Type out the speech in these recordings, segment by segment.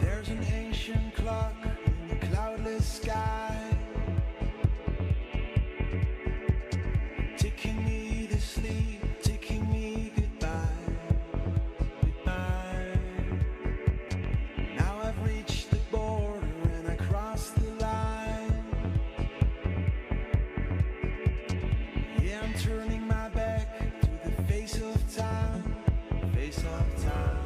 There's an ancient clock in the cloudless sky, ticking me to sleep, ticking me goodbye, goodbye. Now I've reached the border and I crossed the line. Yeah, I'm turning my back to the face of time, face of time.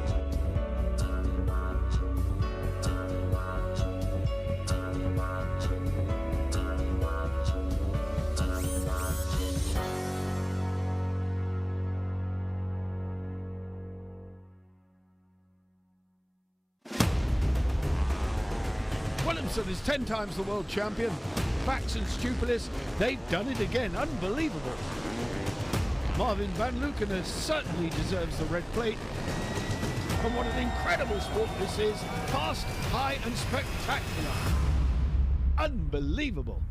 Williamson is 10 times the world champion. Bax and Stupilis, they've done it again. Unbelievable. Marvin van Lukener certainly deserves the red plate. And what an incredible sport this is. Fast, high and spectacular. Unbelievable.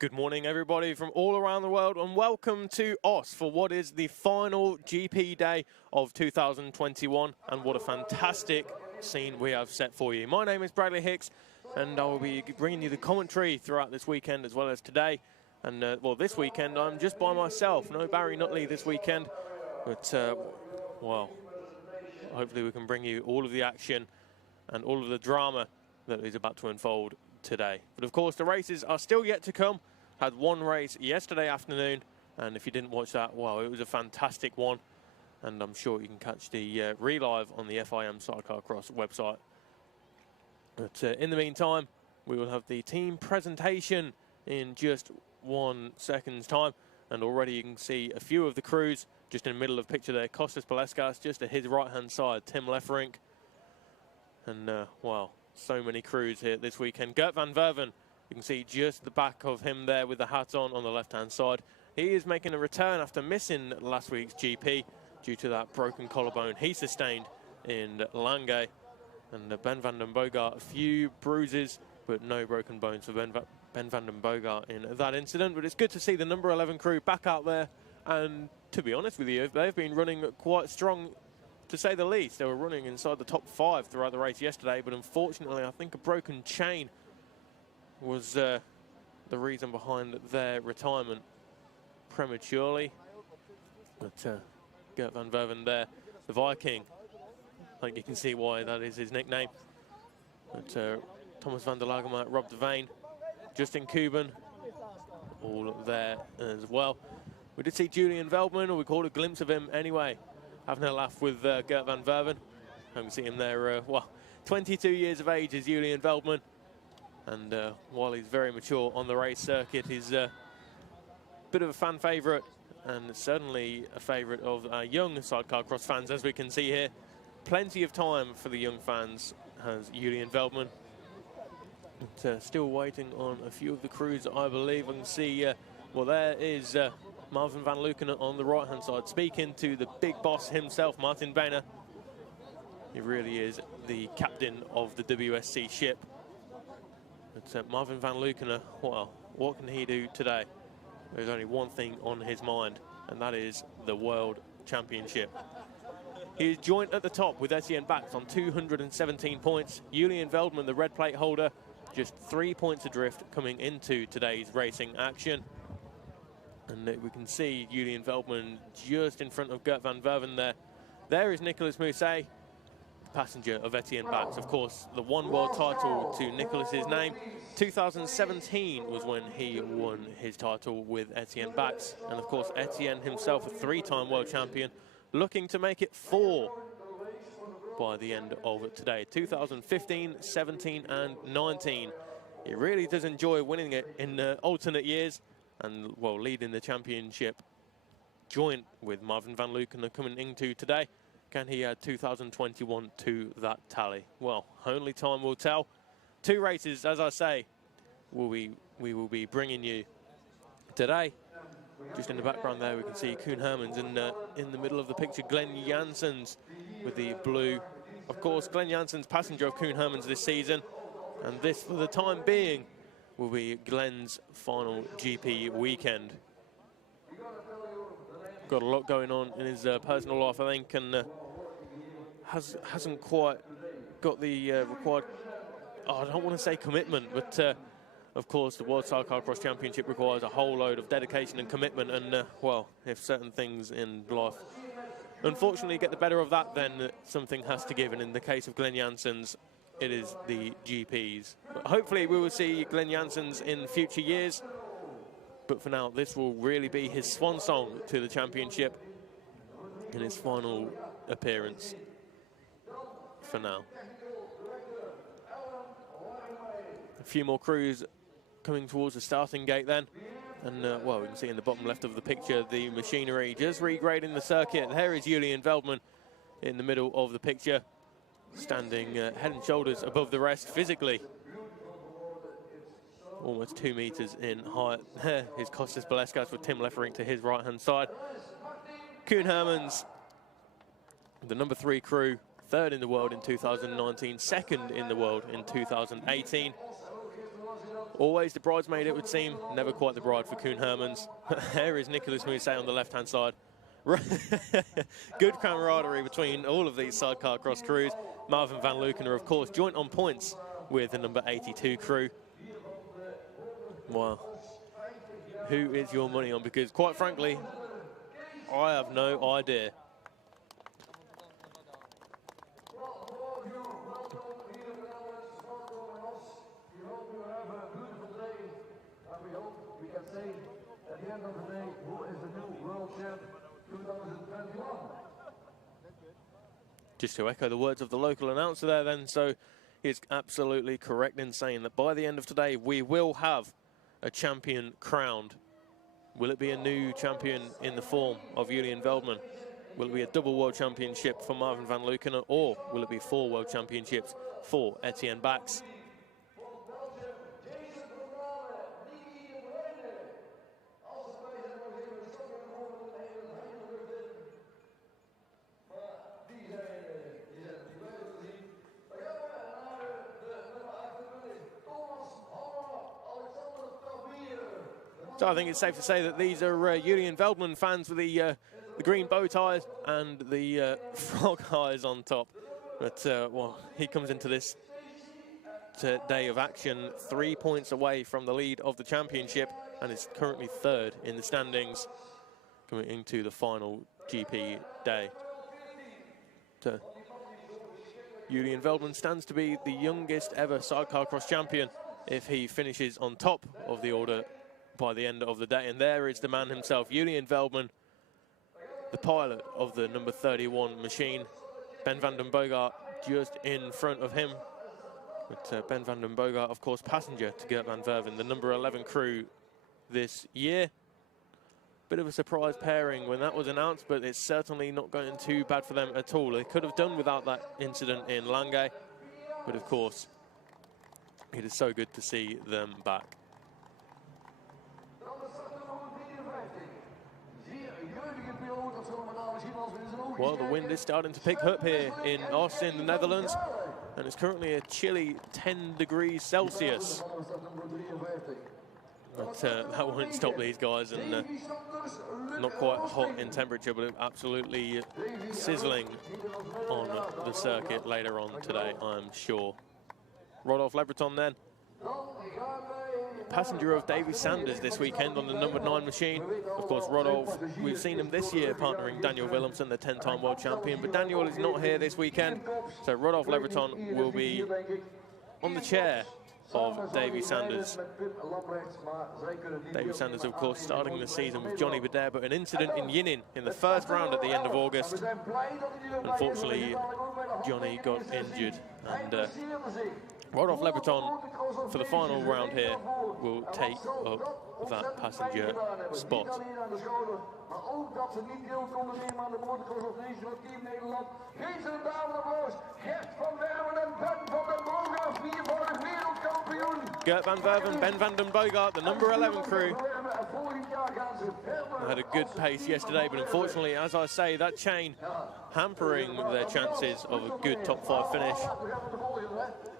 Good morning, everybody from all around the world, and welcome to Oss for what is the final GP day of 2021. And what a fantastic scene we have set for you. My name is Bradley Hicks, and I will be bringing you the commentary throughout this weekend as well as today. And well, this weekend I'm just by myself. No Barry Nutley this weekend, but well, hopefully we can bring you all of the action and all of the drama that is about to unfold today. But of course, the races are still yet to come. Had one race yesterday afternoon, and if you didn't watch that, wow, it was a fantastic one. And I'm sure you can catch the relive on the FIM Sidecarcross website. But in the meantime, we will have the team presentation in just 1 second's time. And already you can see a few of the crews just in the middle of the picture there. Kostas Paleskas just to his right-hand side, Tim Lefferink. And wow, so many crews here this weekend. Gert van Verven, you can see just the back of him there with the hat on the left-hand side. He is making a return after missing last week's GP due to that broken collarbone he sustained in Langay. And Ben van den Bogart, a few bruises, but no broken bones for Ben van den Bogart in that incident. But it's good to see the number 11 crew back out there. And to be honest with you, they've been running quite strong, to say the least. They were running inside the top 5 throughout the race yesterday, but unfortunately I think a broken chain was the reason behind their retirement prematurely. But Gert van Verven there, the Viking, I think you can see why that is his nickname. But Thomas van der Lagemer, Rob de Veen, Justin Kuban, all there as well. We did see Julian Veldman, or we caught a glimpse of him anyway, having a laugh with Gert van Verven. And we see him there, well, 22 years of age is Julian Veldman. And while he's very mature on the race circuit, he's a bit of a fan favourite, and certainly a favourite of our young Sidecarcross fans, as we can see here. Plenty of time for the young fans has Julian Veldman. But, still waiting on a few of the crews, I believe. I can see, well, there is Marvin van Lukener on the right-hand side, speaking to the big boss himself, Martin Boehner. He really is the captain of the WSC ship. But Marvin van Lukener, well, what can he do today? There's only one thing on his mind, and that is the World Championship. He is joint at the top with Etienne Bax on 217 points. Julian Veldman, the red plate holder, just 3 points adrift coming into today's racing action. And we can see Julian Veldman just in front of Gert van Verven there. There is Nicolas Mousset, passenger of Etienne Bax. Of course, the one world title to Nicolas's name. 2017 was when he won his title with Etienne Bax. And of course, Etienne himself, a 3-time world champion, looking to make it 4 by the end of today. 2015, 17 and 19. He really does enjoy winning it in alternate years and, well, leading the championship joint with Marvin van Lukener coming into today. Can he add 2021 to that tally? Well, only time will tell. 2 races, as I say, we will be bringing you today. Just in the background there, we can see Koen Hermans, and in the middle of the picture, Glenn Janssens with the blue. Of course, Glenn Janssens, passenger of Koen Hermans this season, and this, for the time being, will be Glenn's final GP weekend. Got a lot going on in his personal life, I think, and hasn't quite got the required, I don't want to say commitment, but of course the World Sidecarcross Championship requires a whole load of dedication and commitment, and well, if certain things in life unfortunately get the better of that, then something has to give, and in the case of Glenn Janssens, it is the GPs. But hopefully we will see Glenn Janssens in future years, but for now this will really be his swan song to the championship in his final appearance for now. A few more crews coming towards the starting gate then, and well, we can see in the bottom left of the picture the machinery just regrading the circuit. There is Julian Veldman in the middle of the picture, standing head and shoulders above the rest physically, almost 2 meters in height. There is Kostas Baleskas with Tim Leffering to his right hand side. Koen Hermans, the number 3 crew, 3rd in the world in 2019, 2nd in the world in 2018. Always the bridesmaid, it would seem, never quite the bride for Koen Hermans. There is Nicolas Mousset on the left-hand side. Good camaraderie between all of these Sidecarcross crews. Marvin van Lukener, of course, joint on points with the number 82 crew. Wow. Who is your money on? Because, quite frankly, I have no idea. Just to echo the words of the local announcer there then, so he's absolutely correct in saying that by the end of today we will have a champion crowned. Will it be a new champion in the form of Julian Veldman? Will it be a double world championship for Marvin van Lukener, or will it be 4 world championships for Etienne Bax? So I think it's safe to say that these are Julian Veldman fans with the green bow ties and the frog eyes on top. But, well, he comes into this day of action 3 points away from the lead of the championship and is currently 3rd in the standings coming into the final GP day. So, Julian Veldman stands to be the youngest ever Sidecarcross champion if he finishes on top of the order by the end of the day. And there is the man himself, Julian Veldman, the pilot of the number 31 machine. Ben van den Bogart just in front of him. But Ben van den Bogart, of course, passenger to Gert van Verven, the number 11 crew this year. Bit of a surprise pairing when that was announced, but it's certainly not going too bad for them at all. They could have done without that incident in Langay, but of course, it is so good to see them back. Well, the wind is starting to pick up here in Austin, the Netherlands, and it's currently a chilly 10 degrees Celsius. But that won't stop these guys, and not quite hot in temperature, but absolutely sizzling on the circuit later on today, I'm sure. Rodolphe Lebreton then, passenger of Davy Sanders this weekend on the number 9 machine. Of course, Rodolphe, we've seen him this year partnering Daniel Willemsen, the 10-time world champion, but Daniel is not here this weekend, so Rodolphe Lebreton will be on the chair of Davy Sanders. Davy Sanders, of course, starting the season with Johnny Badair, but an incident in Yinin in the first round at the end of August. Unfortunately, Johnny got injured, and Rodolphe Lebreton, for the final round here, will take up that passenger spot. Gert van Verven, Ben van den Bogart, the number 11 crew, had a good pace yesterday, but unfortunately, as I say, that chain hampering their chances of a good top 5 finish.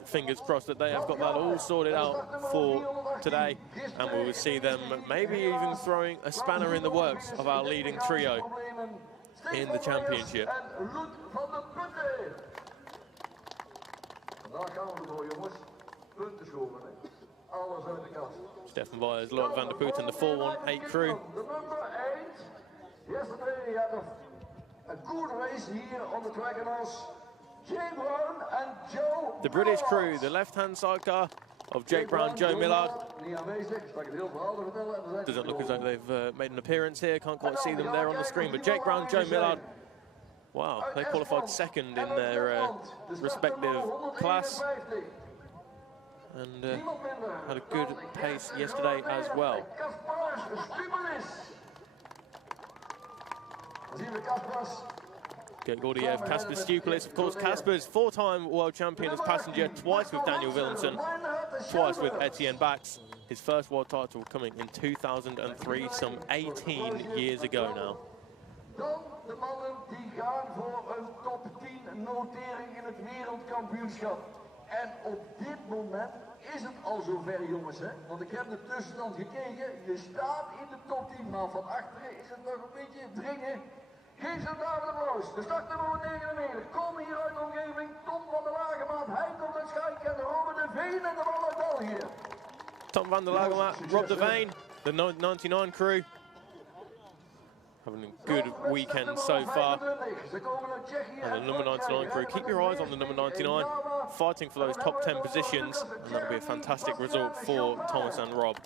Fingers crossed that they have got that all sorted out for today, and we will see them maybe even throwing a spanner in the works of our leading trio in the championship. Stefan Byers, Lot van der Poot and the 418 crew. Yesterday he had a good race here on the track and Jake Brown and Joe The British crew, the left-hand sidecar of Jake Brown, Joe Millard. Doesn't look as though they've made an appearance here. Can't quite see them there on the screen, but Jake Brown, Joe Millard. Wow, they qualified second in their respective class. And had a good pace yesterday as well. Gordiev, Kasper Stupelis. Of course, Kasper's 4-time world champion as passenger, twice with Daniel Willemsen, twice with Etienne Bax. His first world title coming in 2003, some 18 years ago now. Dan de mannen die gaan voor een top 10 notering in het wereldkampioenschap. En op dit moment is het al zover, jongens, hè? Want ik heb de tussenstand gekeken. Je staat in de top 10, maar van achteren is het nog een beetje dringen. Geef ze daar de applaus. De startnummer 99 komen hier uit de omgeving. Tom van der Lagemaat, hij komt uit Schaik en Robert de Veen en de man uit België. Tom van der Lagemaat, Rob de Veen, the 99 crew. Having a good weekend so far. And the number 99 crew, keep your eyes on the number 99, fighting for those top 10 positions, and that'll be a fantastic result for Thomas and Rob.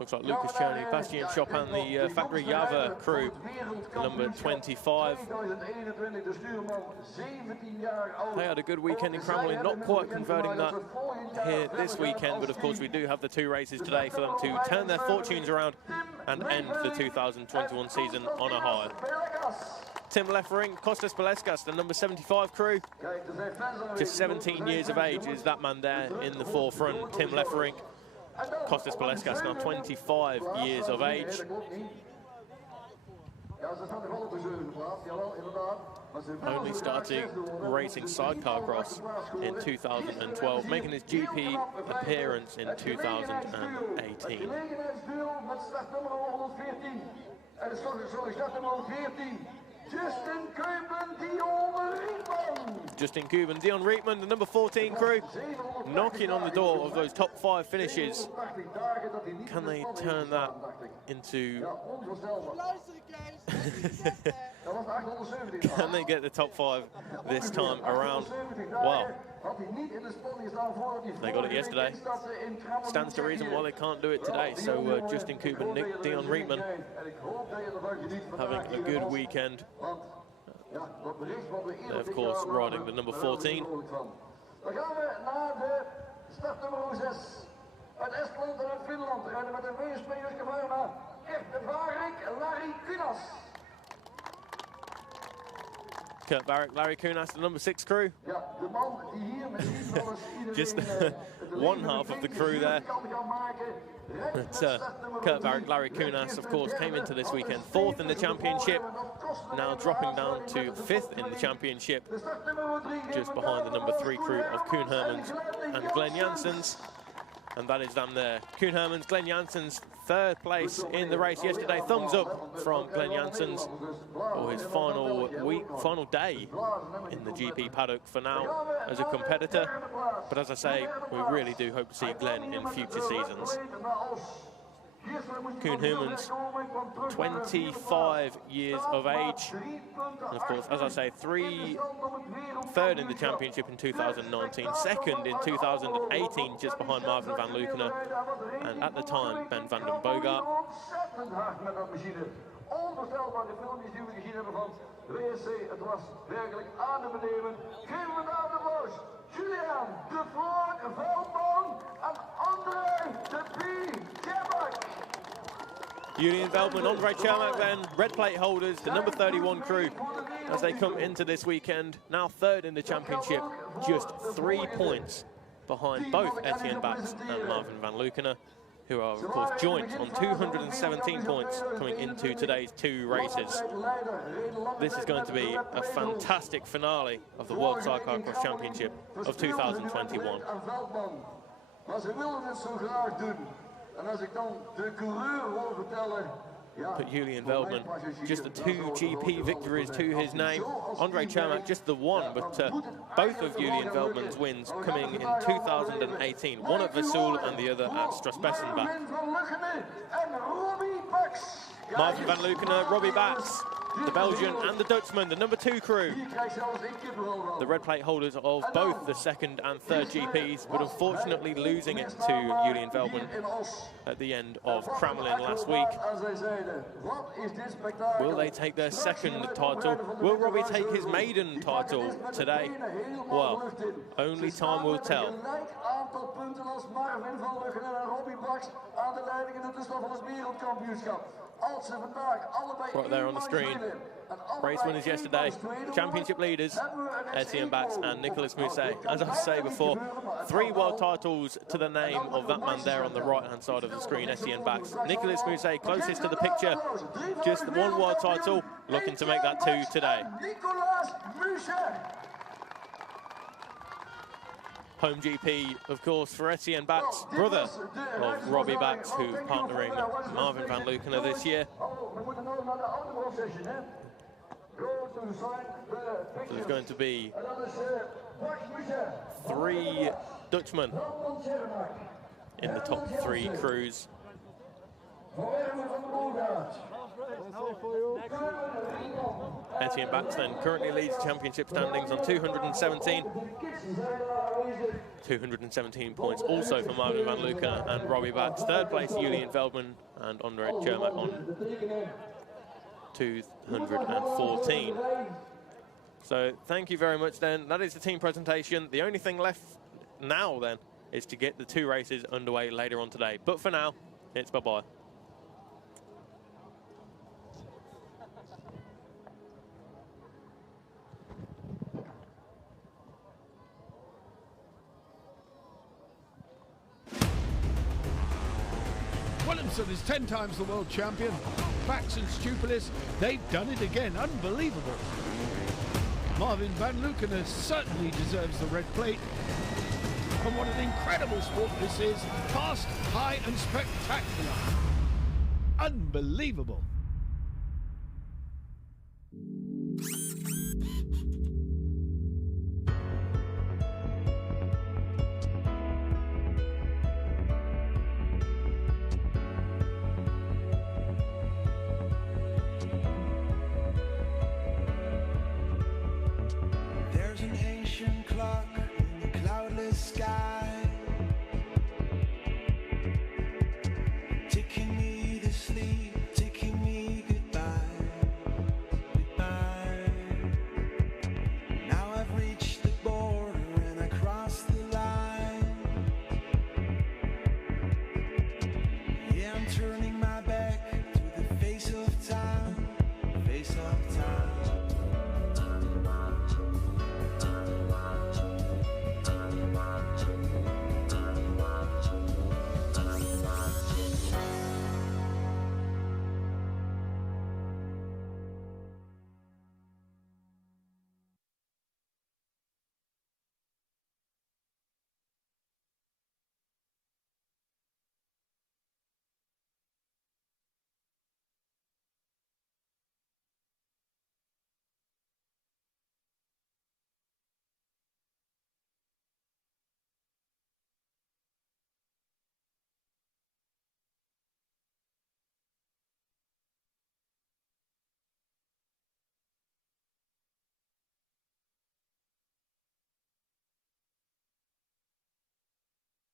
Looks like Lucas Cherney, Bastien Chopin, the Factory Java crew, number 25. They had a good weekend in Cramlin, not quite converting that here this weekend, but of course we do have the 2 races today for them to turn their fortunes around and end the 2021 season on a high. Tim Leffering, Kostas Baleskas, the number 75 crew. Just 17 years of age is that man there in the forefront, Tim Leffering. Kostas Baleskas now 25 years of age. Only starting racing sidecarcross in 2012, making his GP appearance in 2018. Justin Kuben, Dion Rietman, the number 14 crew, knocking on the door of those top 5 finishes. Can they turn that into... Can they get the top 5 this time around? Wow. They got it yesterday. Stands to reason why they can't do it today. So Justin Kuben, Dion Rietman having a good weekend. They're of course riding the number 14. Dan gaan we naar de startnummer 6. Uit Estland en uit Finland rijden met een VSP-Husqvarna naar Kurt Barrick, Larry Kunas. Kurt Barrick, Larry Kunas, the number 6 crew. Just one half of the crew there. But Kurt Barrick, Larry Kunas, of course, came into this weekend 4th in the championship, now dropping down to 5th in the championship, just behind the number 3 crew of Koen Hermans and Glenn Janssens. And that is them there. Koen Hermans, Glenn Janssens, 3rd place in the race yesterday. Thumbs up from Glenn Janssens for his final day in the GP paddock for now as a competitor. But as I say, we really do hope to see Glenn in future seasons. Koen Hermans, 25 years of age. And of course, as I say, 3rd in the championship in 2019, 2nd in 2018, just behind Marvin van Lukenen, and at the time, Ben van den Bogart. Onvoorstelbaar, de filmpjes die we gezien hebben van de WSC, het was werkelijk aan te benemen. Geven we daar de applaus. Julian, de Vlaag, Veldman en André de P. Julian Veldman, Andre Chermak then, red plate holders, the number 31 crew, as they come into this weekend, now 3rd in the championship, just 3 points behind both Etienne Bax and Marvin van Lukener, who are, of course, joint on 217 points coming into today's 2 races. This is going to be a fantastic finale of the World Sidecarcross Championship of 2021. Maar ze willen het zo graag doen. En als ik dan de coureur hoor vertellen. But Julian Veldman, just the 2 GP victories to his name. Andre Chermak, just the 1, but both of Julian Veldman's wins coming in 2018. One at Vesoul and the other at Strasbessenbach. Marvin van Lukener, Robbie Bax, the Belgian and the Dutchman, the number 2 crew. The red plate holders of both the 2nd and 3rd GPs, but unfortunately losing it to Julian Veldman at the end of Kramelin last week. Will they take their 2nd title? Will Robbie take his maiden title today? Well, only time will tell. Right there on the screen. Race winners yesterday, championship leaders, Etienne Bax and Nicolas Mousset. As I say before, 3 world titles to the name of that man there on the right-hand side of the screen, Etienne Bax. Nicolas Mousset closest to the picture, just 1 world title, looking to make that 2 today. Home GP, of course, for Etienne Bax, brother of Robbie Bax, who's partnering Marvin van Lukener this year. So there's going to be 3 Dutchmen in the top 3 crews. Etienne Bax then currently leads championship standings on 217. 217 points also for Marvin van Lukener and Robbie Bax. 3rd place Julian Veldman and Andre Chermak on 214. So thank you very much then. That is the team presentation. The only thing left now then is to get the 2 races underway later on today. But for now, it's bye-bye. Williamson is 10 times the world champion. Bax and Stupilis, they've done it again. Unbelievable. Marvin van Lukener certainly deserves the red plate. And what an incredible sport this is. Fast, high and spectacular. Unbelievable. I'm